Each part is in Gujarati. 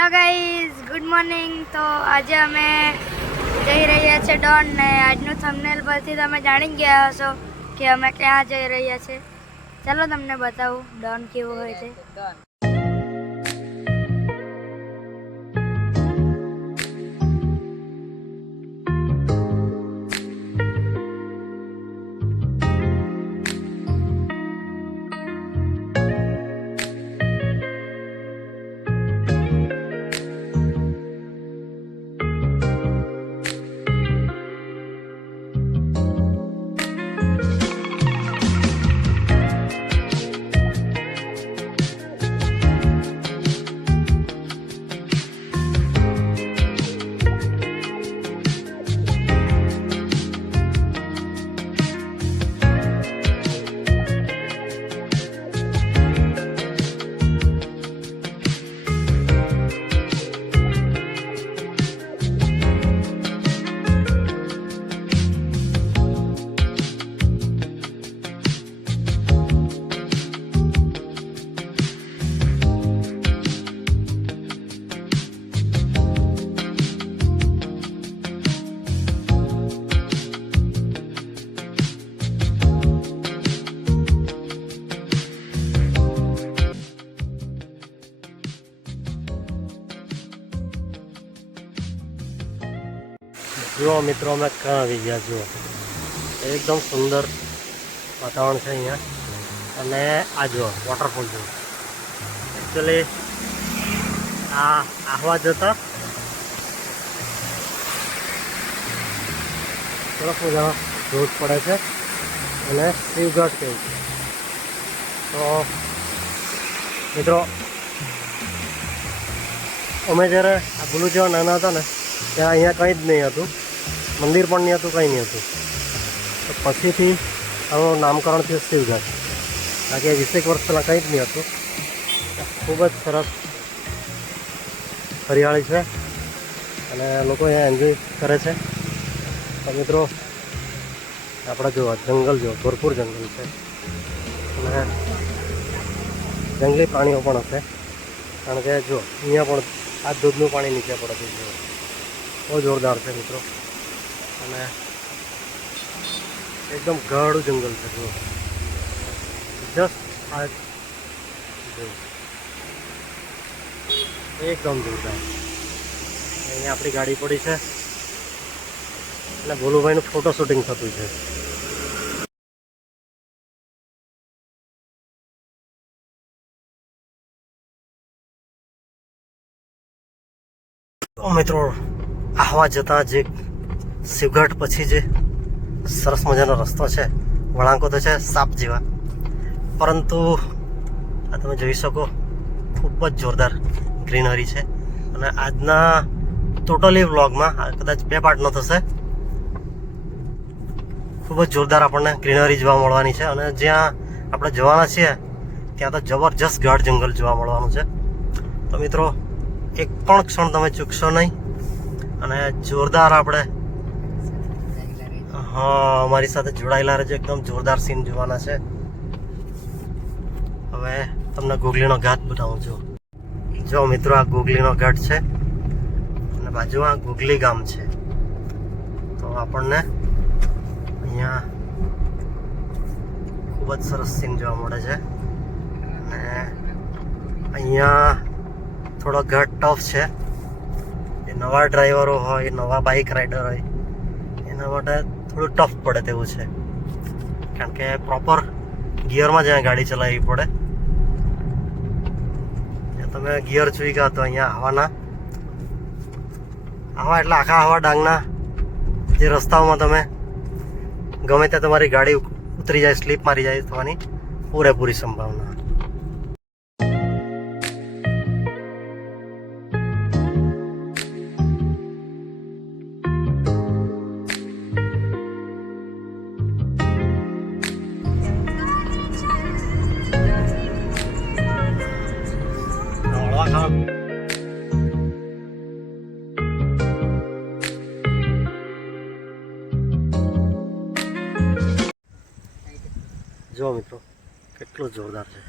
Hello guys, good morning. તો આજે અમે જઈ રહ્યા છીએ ડોન ને આજનું થંબનેલ પરથી તમે જાણી ગયા હશો કે અમે ક્યાં જઈ રહ્યા છીએ. ચાલો તમને બતાવું ડોન કેવો હોય છે. જુઓ મિત્રો, અમે ક્યાં આવી ગયા. જુઓ, એકદમ સુંદર વાતાવરણ છે અહીંયા. અને આ જુઓ વોટરફોલ જુઓ. એકચ્યુઅલી આ આહવા જતા સરસ મજાનો ધોધ પડે છે અને શિવઘાટ કહે છે. તો મિત્રો, અમે જ્યારે આ ભૂલું જેવા નાના હતા ને ત્યાં અહીંયા કંઈ જ નહીં હતું, મંદિર પણ નહીં હતું, કંઈ નહીં હતું. તો પછીથી આનું નામકરણ થયું શિવઘાટ. કારણ કે 20 વર્ષ પહેલાં કંઈ જ નહીં હતું. ખૂબ જ સરસ હરિયાળી છે અને લોકો અહીંયા એન્જોય કરે છે. તો મિત્રો, આપણે જુઓ જંગલ જુઓ, ભરપૂર જંગલ છે અને જંગલી પ્રાણીઓ પણ હશે. કારણ કે જુઓ અહીંયા પણ આ દૂધનું પાણી નીચે પડે છે. જુઓ, બહુ જોરદાર છે મિત્રો. અને એકદમ ગાઢું જંગલ છે. જુઓ, જસ્ટ આ જુઓ, એકદમ જોરદાર. અહીંયા આપણી ગાડી પડી છે એટલે ભોલુભાઈનું ફોટો શૂટિંગ થતું છે. તો મિત્રો, આહવા જતા જે શિવઘાટ પછી જે સરસ મજાનો રસ્તો છે, વળાંકો તો છે સાપ જેવા, પરંતુ આ તમે જોઈ શકો ખૂબ જ જોરદાર ગ્રીનરી છે. અને આજના ટોટલી વ્લોગમાં કદાચ 2 પાર્ટનો થશે. ખૂબ જ જોરદાર આપણને ગ્રીનરી જોવા મળવાની છે. અને જ્યાં આપણે જવાના છીએ ત્યાં તો જબરજસ્ત ગાઢ જંગલ જોવા મળવાનું છે. તો મિત્રો, એક પણ ક્ષણ તમે ચૂકશો નહીં અને જોરદાર આપણે અમારી સાથે જોડાયેલા રહેજો. એકદમ જોરદાર સીન જોવાના છે. હવે તમને ગોગલીનો ઘાટ બતાવું છું. જો મિત્રો, આ ગોગલીનો ઘાટ છે અને બાજુમાં ગોગલી ગામ છે. તો આપણને અહીંયા ખૂબ જ સરસ સીન જોવા મળે છે. અને અહીંયા થોડો ઘાટ ટફ છે. એ નવા ડ્રાઈવરો હોય, નવા બાઇક રાઇડર હોય, એના માટે થોડું ટફ પડે તેવું છે. કારણ કે પ્રોપર ગિયરમાં જ અહીંયા ગાડી ચલાવવી પડે. તમે ગિયર જોઈ ગયા તો અહીંયા હવા એટલે આખા હવા ડાંગના જે રસ્તાઓમાં તમે ગમે ત્યાં તમારી ગાડી ઉતરી જાય, સ્લીપ મારી જાય થવાની પૂરેપૂરી સંભાવના. જો મિત્રો, કેટલું જોરદાર છે.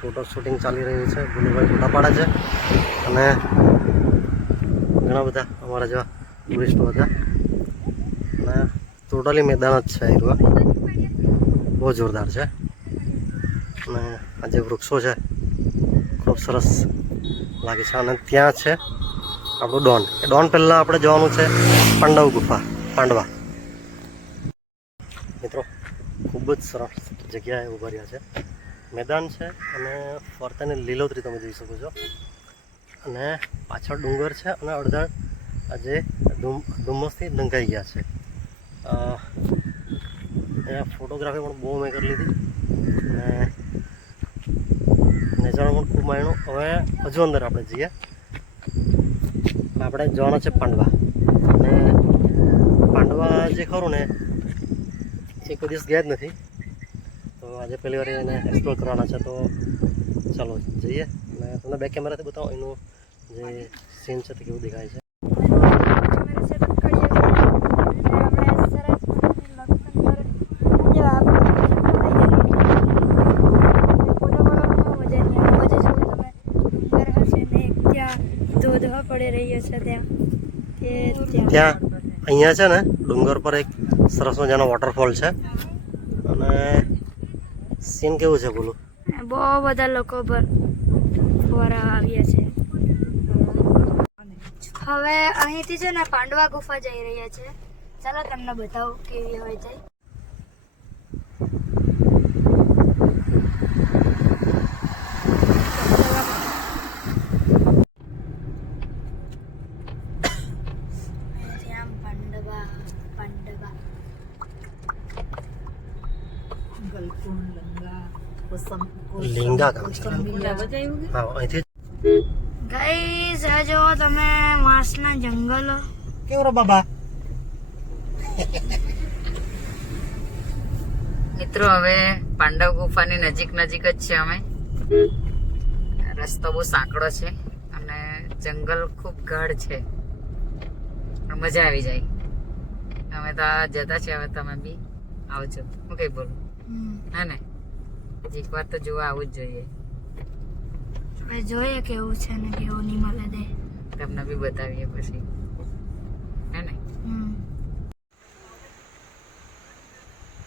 ફોટો શૂટિંગ ચાલી રહ્યું છે. ગુલુભાઈ ફોટા પાડે છે અને ઘણા બધા અમારા જેવા ટુરિસ્ટો હતા અને ટોટલી મેદાન જ છે. એ બહુ જોરદાર છે અને આ જે વૃક્ષો છે ખૂબ સરસ લાગે છે. અને ત્યાં છે આપણું ડોન. એ ડોન પહેલાં આપણે જવાનું છે પાંડવ ગુફા, પાંડવા. મિત્રો ખૂબ જ સરસ જગ્યાએ ઊભા રહ્યા છે. મેદાન છે અને ફરતાની લીલોતરી તમે જોઈ શકો છો અને પાછળ ડુંગર છે અને અડધા આજે ધુમ્મસથી ઢંકાઈ ગયા છે. અહીંયા ફોટોગ્રાફી પણ બહુ મેં કરી લીધી અને નેચર પણ ખૂબ માણ્યું. હવે હજુ અંદર આપણે જઈએ. આપણે જવાના છે પાંડવા અને પાંડવા જે ખરું ને એ કોઈ દિવસ ગયા જ નથી, તો આજે પહેલી વાર એને એક્સપ્લોર કરવાના છે. તો ચાલો જઈએ અને તમને બેક કેમેરાથી બતાવો એનું જે સીન છે તે કેવું દેખાય છે. પડી રહ્યો છે ત્યાં અહીંયા છે ને ડુંગર પર એક સરસ મજાનો વોટરફોલ છે અને સીન કેવું છે બોલું? બહુ બધા લોકો ફરવા આવ્યા છે. હવે અહીંથી છે ને પાંડવા ગુફા જઈ રહ્યા છે. ચાલો તમને બતાવું કેવી હોય છે. લીંગા ગામ છે. હા, અહીંથી ગાઈસ આ જો તમે વાંસના જંગલો. કેવું રો બાબા? મિત્રો હવે પાંડવ ગુફાની નજીક જ છે અમે. રસ્તો બહુ સાંકડો છે અને જંગલ ખૂબ ગાઢ છે પણ મજા આવી જાય. અમે તો જતા છે, હવે તમે બી આવજો. હું કઈ બોલું હા ને? એક વાર તો જોવા આવવું જ જોઈએ. હવે જોઈએ કેવું છે ને કેવું નહીં મળે દે. તમને બી બતાવીએ પછી હે ને.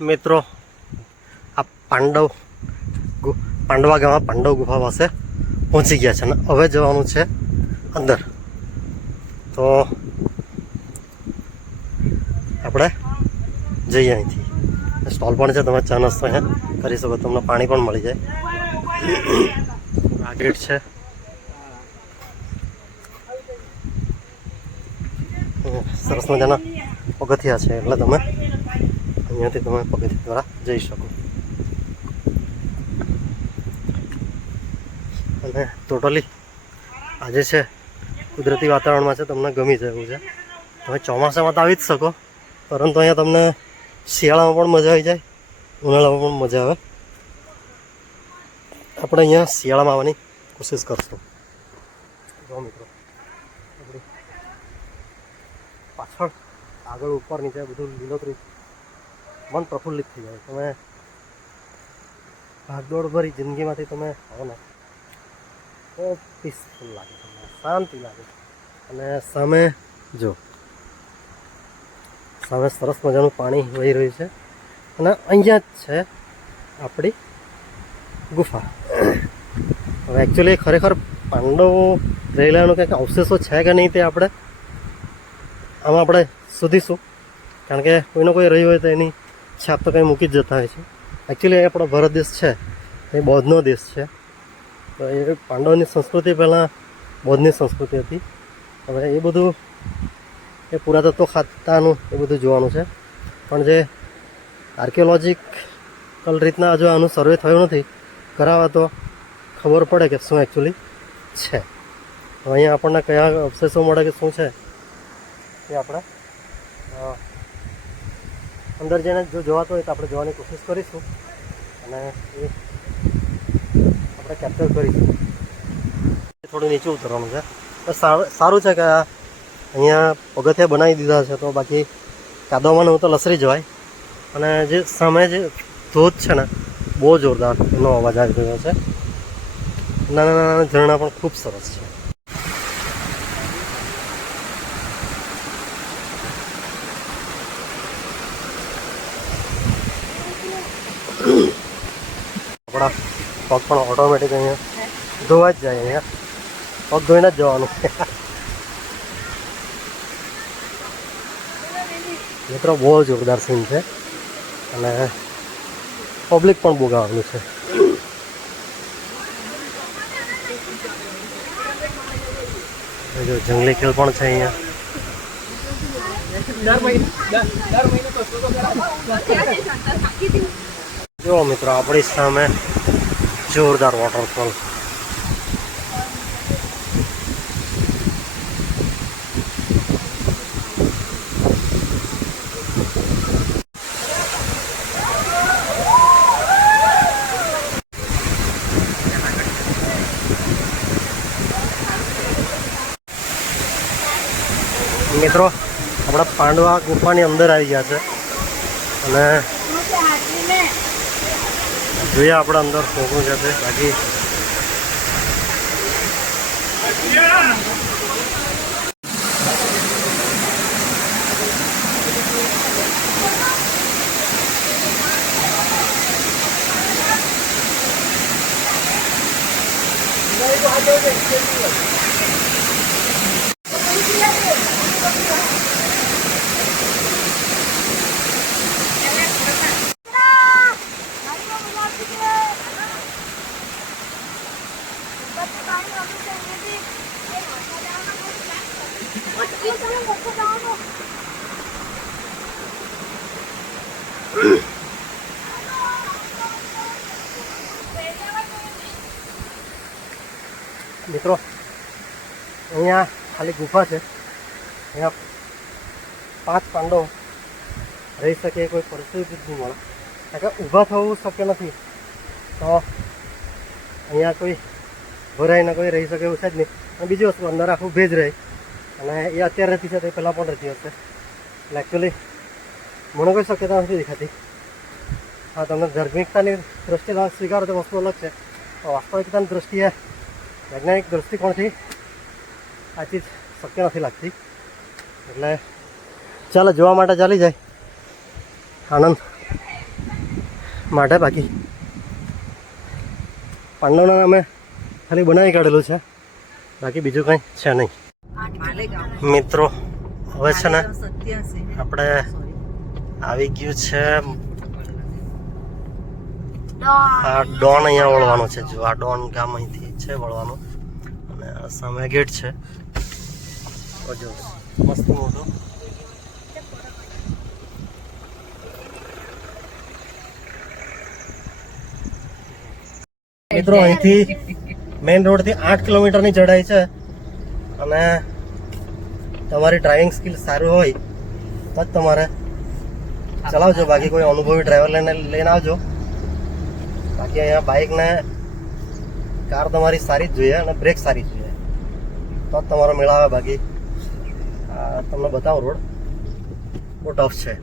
મિત્રો આ પાંડવા ગામમાં પાંડવ ગુફા પાસે પહોંચી ગયા છે અને હવે જવાનું છે અંદર. તો આપણે જઈએ અહીંથી. સ્ટોલ પણ છે, તમે ચા નાસ્તો અહીંયા કરી શકો, તમને પાણી પણ મળી જાય. આ ગેટ છે. સરસ મજાના પગથિયા છે એટલે તમે અહીંયાથી તમે પગથિયા દ્વારા જઈ શકો. અને ટોટલી આજે છે કુદરતી વાતાવરણમાં છે, તમને ગમી જાય એવું છે. તમે ચોમાસામાં તો આવી જ શકો, પરંતુ અહીંયા તમને શિયાળામાં પણ મજા આવી જાય, ઉનાળામાં પણ મજા આવે. આપણે અહીંયા શિયાળામાં આવવાની કોશિશ કરશું. જો મિત્રો આપણી પાછળ આગળ ઉપર નીચે બધું લીલોતરી મન પ્રફુલ્લિત થઈ જાય. તમે ભાગદોડ ભરી જિંદગીમાંથી તમે આવો ને તો પીસફુલ લાગે, તમને શાંતિ લાગે. અને સામે જો સામે સરસ મજાનું પાણી વહી રહ્યું છે અને અહીંયા જ છે આપણી ગુફા. હવે એકચ્યુઅલી ખરેખર પાંડવો રહેલાનો કંઈક અવશેષો છે કે નહીં તે આમાં આપણે શોધીશું, કારણ કે કોઈનો કોઈ રહ્યું હોય તો એની છાપ તો કંઈ મૂકી જ જતા હોય છે. એકચ્યુઅલી આપણો ભારત દેશ છે એ બૌદ્ધનો દેશ છે, તો એ પાંડવોની સંસ્કૃતિ પહેલાં બૌદ્ધની સંસ્કૃતિ હતી. હવે એ બધું એ પુરાતત્વ ખાતાનું એ બધું જોવાનું છે, પણ જે આર્કિયોલોજીકલ રીતના હજુ આનું સર્વે થયું નથી, કરાવવા તો ખબર પડે કે શું એકચ્યુઅલી છે. તો અહીંયા આપણને કયા અવશેષો મળે કે શું છે એ આપણે અંદર જઈને જો જોવાતો હોય તો આપણે જોવાની કોશિશ કરીશું અને એ આપણે કેપ્ચર કરીશું. થોડું નીચે ઉતરવાનું છે. તો સારું છે કે અહીંયા પગથિયા બનાવી દીધા છે, તો બાકી કાદવમાં હું તો લસરી જવાય. અને જે સામે જે ધોધ છે ને બહુ જોરદાર એનો અવાજ આવી રહ્યો છે. નાના નાના ઝરણા પણ ખૂબ સરસ છે. આપણા પગ પણ ઓટોમેટિક અહીંયા ધોવા જ જાય. અહીંયા પગ ધોઈને જ જવાનું. મિત્રો બહુ જોરદાર સીન છે અને પબ્લિક પણ બહુ ગાવાનું છે. જો જંગલી ખેલ પણ છે અહીંયા. જો મિત્રો આપણી સામે જોરદાર વોટરફોલ. મિત્રો આપણા પાંડવા ગુફાની અંદર આવી ગયા છે અને જોઈએ આપણે અંદર શું છે તે. બાકી મિત્રો અહીંયા ખાલી ગુફા છે. અહીંયા 5 પાંડવો રહી શકે કોઈ પરિસ્થિતિ જ નહીં મળે. કારણ કે ઊભા થવું શક્ય નથી તો અહીંયા કોઈ ભરાઈને કોઈ રહી શકે એવું છે જ નહીં. અને બીજી વસ્તુ અંદર આખું ભેજ રહે અને એ અત્યારે રહેતી છે તે પહેલાં પણ રહેતી હશે. એટલે એકચ્યુઅલી મને કોઈ શક્યતા નથી દેખાતી. હા, તમને ધાર્મિકતાની દ્રષ્ટિએ સ્વીકારો તો વસ્તુ અલગ છે. વાસ્તવિકતાની દ્રષ્ટિએ વૈજ્ઞાનિક દૃષ્ટિકોણથી આ ચીજ શક્ય નથી લાગતી. એટલે ચાલો જોવા માટે ચાલી જાય આનંદ માટે. બાકી પાંડવના નામે ખાલી બનાવી કાઢેલું છે, બાકી બીજું કંઈ છે નહીં. મિત્રો હવે છે ને આપણે આવી ગયું છે આ ડોન. અહીંયા વળવાનું છે. જો આ ડોન ગામ અહીંથી છે વળવાનું અને આ સામે ગેટ છે. જો મસ્ત મોટું. મિત્રો અહીંથી મેઇન રોડથી 8 કિલોમીટરની ચઢાઈ છે અને તમારી ડ્રાઇવિંગ સ્કિલ સારું હોય તો જ તમારે ચલાવજો. બાકી કોઈ અનુભવી ડ્રાઈવર લઈને આવજો. બાકી અહીંયા બાઇક ને કાર તમારી સારી જ જોઈએ અને બ્રેક સારી જ જોઈએ તો જ તમારો મેળ આવે. બાકી તમને બતાવો રોડ બહુ ટફ છે.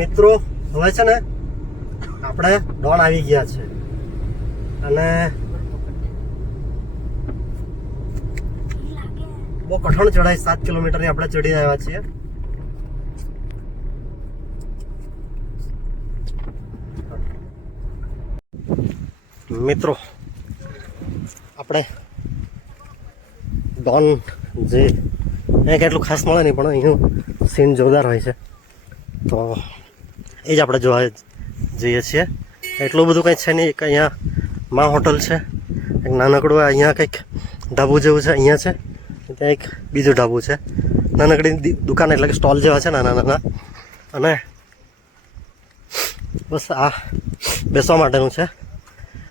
મિત્રો હવે છે ને આપણે ડોન આવી ગયા છે અને બહુ કઠણ ચઢાઈ 7 કિલોમીટરની આપણે ચડી આવ્યા છીએ. મિત્રો આપણે ડોન જે અહીંયા કેટલું ખાસ મળે નહીં પણ અહીંનું સીન જોરદાર હોય છે તો એ જ આપણે જોવા જઈએ છીએ. એટલું બધું કંઈ છે નહીં. અહીંયા મા હોટલ છે, એક નાનકડું અહીંયા કંઈક ઢાબુ જેવું છે અહીંયા છે, ત્યાં એક બીજું ઢાબુ છે, નાનકડી દુકાન એટલે કે સ્ટોલ જેવા છે નાના નાના. અને બસ આ બેસવા માટેનું છે.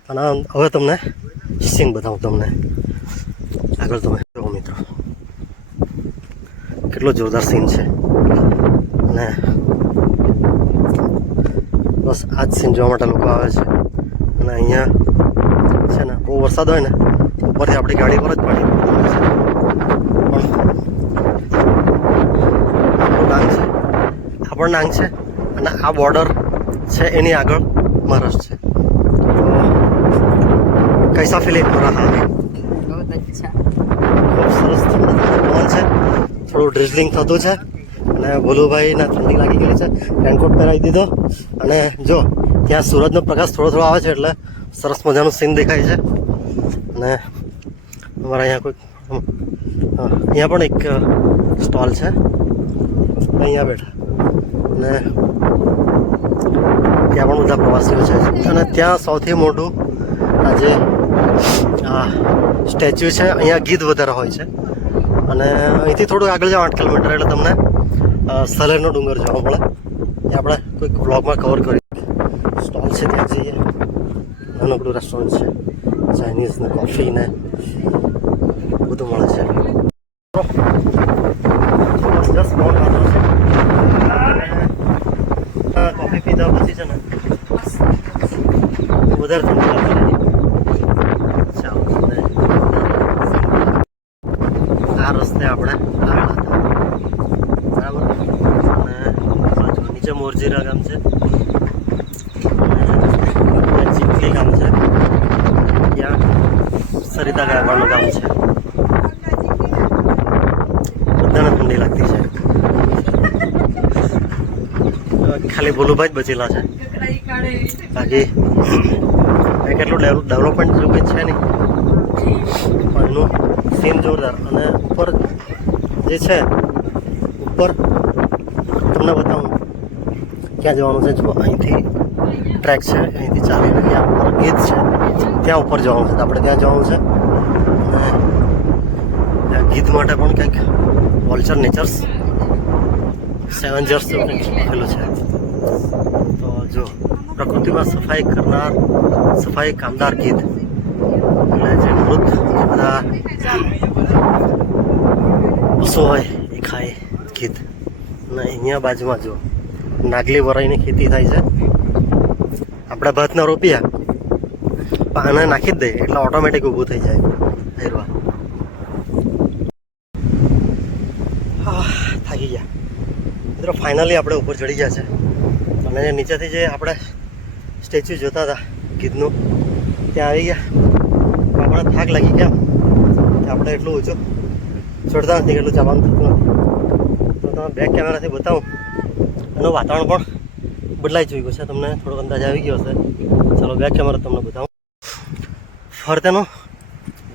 અને હવે તમને સીન બતાવું. તમને આગળ તમે જુઓ મિત્રો કેટલો જોરદાર સીન છે. ને બસ આ જ સીન જોવા માટે લોકો આવે છે. અને અહીંયા છે ને બહુ વરસાદ હોય ને ઉપરથી આપણી ગાડી પર જ પાણી પડતું હોય છે. પણ આપણું ડાંગ છે, આપણું ડાંગ છે અને આ બોર્ડર છે એની આગળ મહારાષ્ટ્ર છે. તો કૈસા ફિલિંગ હો રહા હૈ? બહુ અચ્છા. ખૂબ સરસ પવન છે, થોડું ડ્રિઝલિંગ થતું છે અને ભોલુભાઈને ઠંડી લાગી ગયેલી છે. રેનકોટ પહેરાવી દીધો અને જો ત્યાં સૂરજનો પ્રકાશ થોડો થોડો આવે છે એટલે સરસ મજાનું સીન દેખાય છે. અને અમારા અહીંયા કોઈ અહીંયા પણ એક સ્ટોલ છે, અહીંયા બેઠા અને ત્યાં પણ બધા પ્રવાસીઓ છે. અને ત્યાં સૌથી મોટું આ જે સ્ટેચ્યુ છે અહીંયા ગીધ વધારે હોય છે. અને અહીંથી થોડું આગળ જાઓ 8 કિલોમીટર એટલે તમને સલેરનો ડુંગર જોવા મળે. એ આપણે કોઈક વ્લોગમાં કવર કરી. સ્ટોલ છે ત્યાં જઈએ. નાનકડું રેસ્ટોરન્ટ છે, ચાઇનીઝ ને કોફી ને બધું મળે છે. જબરજસ્ત પવન ખાતો છે. કોફી પીધા પછી છે ને વધારે ઠંડી લાગે. આ રસ્તે આપણે આવેલા હતા બરાબર. અને નીચે મોરજીરા ગામ છે, ચીખલી ગામ છે, ત્યાં સરિતા ગાયકવાડનું ગામ છે. બધાને ઠંડી લાગતી છે. ખાલી ભોલુભાઈ જ બચેલા છે, બાકી કેટલું ડેવલપમેન્ટ જેવું કંઈ છે નહીં. પણ એનું સીન જોરદાર. અને ઉપર જે છે ઉપર તમને બતાવું ક્યાં જવાનું છે. જો અહીંથી ટ્રેક છે, અહીંથી ચાલીને ત્યાં ઉપર ગીધ છે, ત્યાં ઉપર જવાનું છે. તો આપણે ત્યાં જવાનું છે. અને ગીધ માટે પણ કંઈક વોલ્ચર નેચર્સ સેવન્જર્સ એવું કંઈક લખેલું છે. તો જો પ્રકૃતિમાં સફાઈ કરનાર, સફાઈ કામદાર ગીધ એટલે જે મૃત બધા પશુ હોય એ ખાય ગીધ. અને અહીંયા બાજુમાં જો નાગલી વરાઈની ખેતી થાય છે. આપણે ભાતના રોપ્યા આને નાખી જ દઈએ એટલે ઓટોમેટિક ઊભું થઈ જાય. હેરવા થાકી ગયા મિત્રો. ફાઇનલી આપણે ઉપર ચડી ગયા છે. અને નીચેથી જે આપણે સ્ટેચ્યુ જોતા હતા ગીધનું ત્યાં આવી ગયા. આપણે થાક લાગી ગયા કે આપણે એટલું ઓછું ચડતા નથી, એટલું ચાલવાનું થતું નથી. તો તમે બેક કેમેરાથી બતાવું. એનું વાતાવરણ પણ બદલાઈ ચૂક્યું છે, તમને થોડોક અંદાજ આવી ગયો હશે. ચાલો બેક કેમેરા તમને બતાવું. ફરતેનું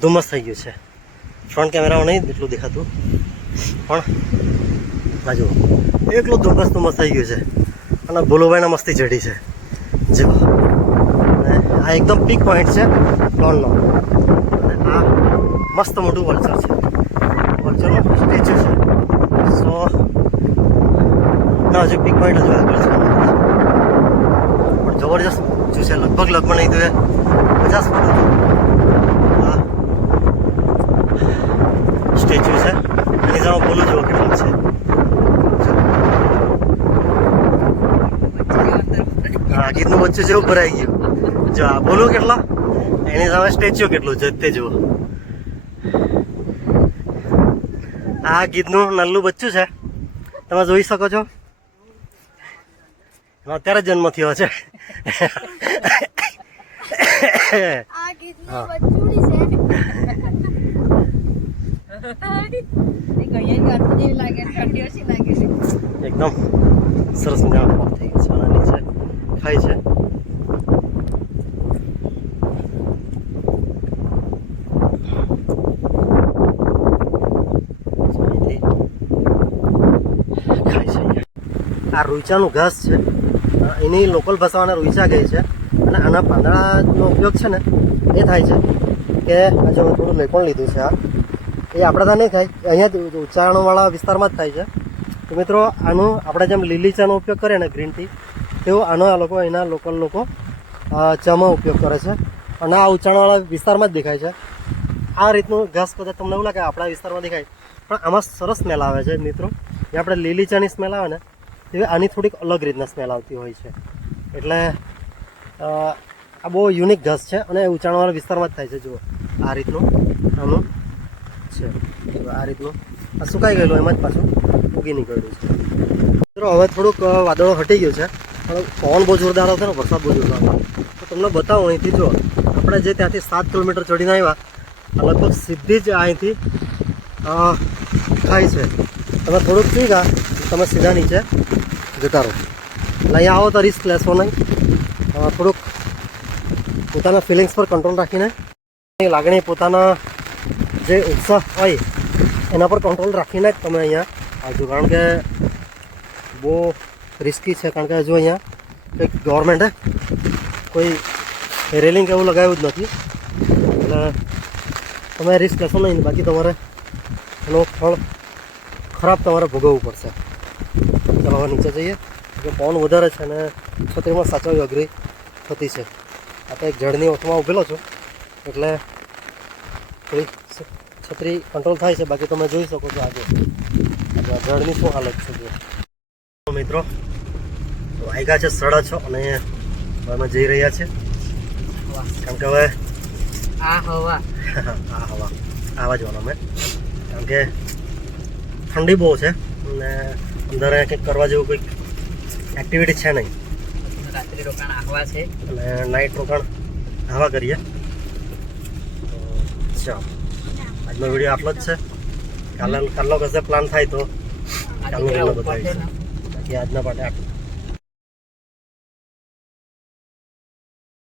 ધુમ્મસ થઈ ગયું છે. ફ્રન્ટ કેમેરામાં નહીં એટલું દેખાતું, પણ બાજુ એટલું ધુમ્મસ થઈ ગયું છે. અને ભોલુભાઈને મસ્તી ચડી છે. જો આ એકદમ પીક પોઈન્ટ છે ડોનનો. અને આ મસ્ત મોટું વલ્ચર છે, વલ્ચરનું સ્ટેચ્યુ છે. સો ના હજુ પીક પોઈન્ટ હજુ આગળ છે, પણ જબરજસ્ત ઊંચું છે. લગભગ નહીં તો એ 50 ફૂટ હતું આ સ્ટેચ્યુ છે. એની સામે બોલું જુઓ કેટલું છે. હા, ગીધનું બચ્ચું જેવું ભરાઈ ગયું. જો આ બોલું કેટલા, એની સામે સ્ટેચ્યુ કેટલું છે તે જુઓ. આ ગીધનું નલ્લું બચ્ચું છે, તમે જોઈ શકો છો. અત્યારે જન્મ થયો છે. આ ગીધનું બચ્ચુડી છે. એકદમ સરસ મજાનો ફોન થઈ ગયો છે. અને નીચે ખાય છે. આ રૂઈચાનું ઘાસ છે, એની લોકલ ભાષામાં રૂઈચા કહે છે. અને આના પાંદડાનો ઉપયોગ છે ને એ થાય છે કે આજે હું થોડું લઈ પણ લીધું છે. આ એ આપણે ત્યાં નહીં થાય, અહીંયા ઉચ્ચારણવાળા વિસ્તારમાં જ થાય છે. તો મિત્રો આનું આપણે જેમ લીલી ચાનો ઉપયોગ કરીએ ને ગ્રીન ટી, તેવો આનો આ લોકો અહીંના લોકલ લોકો ચામાં ઉપયોગ કરે છે. અને આ ઉચ્ચારણવાળા વિસ્તારમાં જ દેખાય છે. આ રીતનું ઘાસ કદાચ તમને એવું લાગે આપણા વિસ્તારમાં દેખાય, પણ આમાં સરસ સ્મેલ આવે છે મિત્રો. જે આપણે લીલી ચાની સ્મેલ આવે ને તેવી આની થોડીક અલગ રીતના સ્મેલ આવતી હોય છે. એટલે આ બહુ યુનિક ઘાસ છે અને ઊંચાણવાળા વિસ્તારમાં જ થાય છે. જુઓ આ રીતનું આનું છે, આ રીતનું આ સુકાઈ ગયેલું એમાં જ પાછું ઉગી નીકળ્યું છે. મિત્રો હવે થોડુંક વાદળો હટી ગયું છે, પણ પવન બહુ જોરદાર હતો ને વરસાદ બહુ જોરદાર હતો. તો તમને બતાવું અહીંથી જો આપણે જે ત્યાંથી 7 કિલોમીટર ચડીને આવ્યા લગભગ સીધી જ અહીંથી થાય છે. તમે થોડુંક જોઈ ગયા તમે સીધા નીચે જતા રહો. એટલે અહીંયા આવો તો રિસ્ક લેશો નહીં. થોડુંક પોતાના ફિલિંગ્સ પર કંટ્રોલ રાખીને લાગણી પોતાના જે ઉત્સાહ હોય એના પર કંટ્રોલ રાખીને જ તમે અહીંયા આવજો. કારણ કે બહુ રિસ્કી છે. કારણ કે હજુ અહીંયા કંઈક ગવર્મેન્ટે કોઈ રેલિંગ એવું લગાવ્યું જ નથી. એટલે તમે રિસ્ક લેશો નહીં, બાકી તમારે એનો ફળ ખરાબ તમારે ભોગવવું પડશે. ચાલો હવે નીચે જઈએ. જો પવન વધારે છે અને છત્રીમાં સાચવવી અઘરી થતી છે. આ તો એક ઝાડની ઓથમાં ઊભેલો છું એટલે થોડી છત્રી કંટ્રોલ થાય છે. બાકી તમે જોઈ શકો છો આજે ઝાડની શું હાલત છે. જો મિત્રો વાગ્યા છે 6:30 અને હવે અમે જઈ રહ્યા છીએ. કારણ કે હવે આ હવા આ હવા આવા જવાનું અમે. કારણ કે ઠંડી બહુ છે અને અંદર કંઈક કરવા જેવું કંઈક એક્ટિવિટી છે નહીં. રાત્રિ રોકાણ આહવા છે અને નાઇટ રોકાણ આવા કરીએ. ચાલો આજનો વિડીયો આટલો જ છે. કાલનો કશે પ્લાન થાય તો કાલનો વિડીયો બતાવીશું. બાકી આજના માટે આટલું.